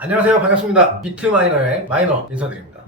안녕하세요. 반갑습니다. 비트 마이너의 마이너 인사드립니다.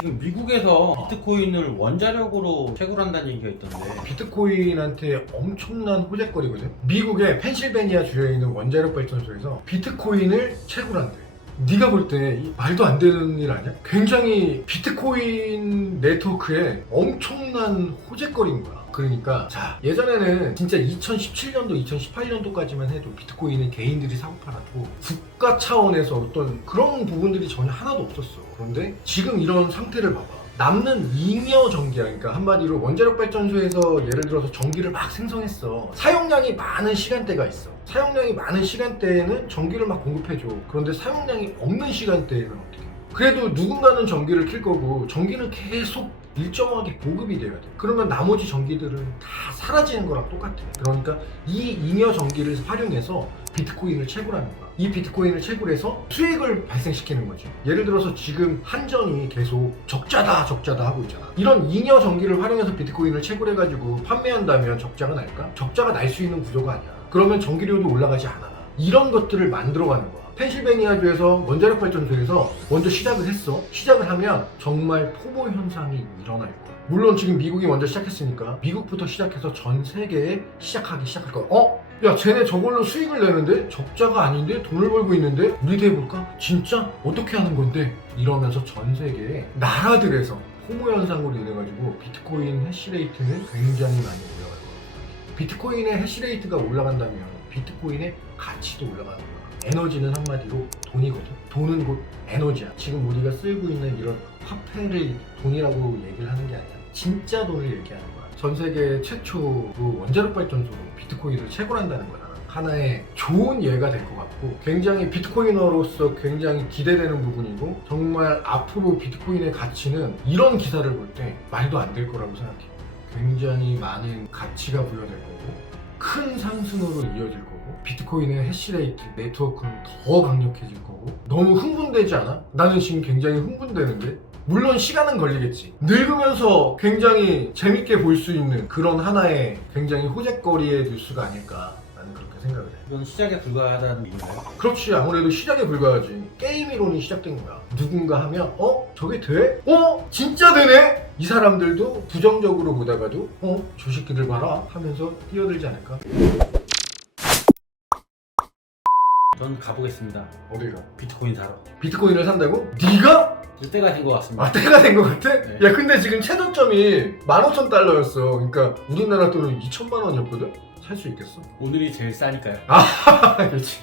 지금 미국에서 비트코인을 원자력으로 채굴한다는 얘기가 있던데. 비트코인한테 엄청난 호재거리거든? 미국의 펜실베니아 주에 있는 원자력 발전소에서 비트코인을 채굴한대. 네가 볼 때 말도 안 되는 일 아니야? 굉장히 비트코인 네트워크에 엄청난 호재거리인 거야 그러니까 자 예전에는 진짜 2017년도 2018년도까지만 해도 비트코인은 개인들이 사고 팔았고 국가 차원에서 어떤 그런 부분들이 전혀 하나도 없었어. 그런데 지금 이런 상태를 봐봐. 남는 잉여 전기야. 그러니까 한마디로 원자력 발전소에서 예를 들어서 전기를 막 생성했어. 사용량이 많은 시간대가 있어. 사용량이 많은 시간대에는 전기를 막 공급해줘. 그런데 사용량이 없는 시간대에는 어떻게 해? 그래도 누군가는 전기를 킬 거고 전기는 계속 일정하게 보급이 돼야 돼. 그러면 나머지 전기들은 다 사라지는 거랑 똑같아. 그러니까 이 잉여 전기를 활용해서 비트코인을 채굴하는 거야. 이 비트코인을 채굴해서 수익을 발생시키는 거지. 예를 들어서 지금 한전이 계속 적자다 적자다 하고 있잖아. 이런 잉여 전기를 활용해서 비트코인을 채굴해가지고 판매한다면 적자가 날까? 적자가 날 수 있는 구조가 아니야. 그러면 전기료도 올라가지 않아. 이런 것들을 만들어가는 거야. 펜실베니아주에서 원자력 발전소에서 먼저 시작을 했어. 시작을 하면 정말 포모 현상이 일어날 거야. 물론 지금 미국이 먼저 시작했으니까 미국부터 시작해서 전 세계에 시작하기 시작할 거야. 어? 야, 쟤네 저걸로 수익을 내는데 적자가 아닌데 돈을 벌고 있는데 우리도 해볼까? 진짜 어떻게 하는 건데? 이러면서 전 세계의 나라들에서 포모 현상으로 인해 가지고 비트코인 해시레이트는 굉장히 많이 올라갈 거야. 비트코인의 해시레이트가 올라간다면 비트코인의 가치도 올라가는 거야. 에너지는 한마디로 돈이거든. 돈은 곧 에너지야. 지금 우리가 쓰고 있는 이런 화폐를 돈이라고 얘기를 하는 게 아니야. 진짜 돈을 얘기하는 거야. 전 세계 최초로 원자력 발전소로 비트코인을 채굴한다는 거야. 하나의 좋은 예가 될 것 같고 굉장히 비트코이너로서 굉장히 기대되는 부분이고 정말 앞으로 비트코인의 가치는 이런 기사를 볼 때 말도 안 될 거라고 생각해. 굉장히 많은 가치가 부여될 거고 큰 상승으로 이어질 거고 비트코인의 해시레이트 네트워크는 더 강력해질 거고 너무 흥분되지 않아? 나는 지금 굉장히 흥분되는데 물론 시간은 걸리겠지 늙으면서 굉장히 재밌게 볼 수 있는 그런 하나의 굉장히 호재거리의 뉴스가 아닐까 나는 그렇게 생각을 해 이건 시작에 불과하다는 얘기인가요? 그렇지 아무래도 시작에 불과하지 게임 이론이 시작된 거야 누군가 하면 어? 저게 돼? 어? 진짜 되네? 이 사람들도 부정적으로 보다가도 어? 저 새끼들 봐라 하면서 뛰어들지 않을까? 전 가보겠습니다 어디가? 비트코인 사러 비트코인을 산다고? 네가? 일 때가 된 것 같습니다 아 때가 된 것 같아? 네. 야 근데 지금 최저점이 15,000달러였어 그러니까 우리나라 돈은 2천만 원이었거든? 살 수 있겠어? 오늘이 제일 싸니까요 아 그렇지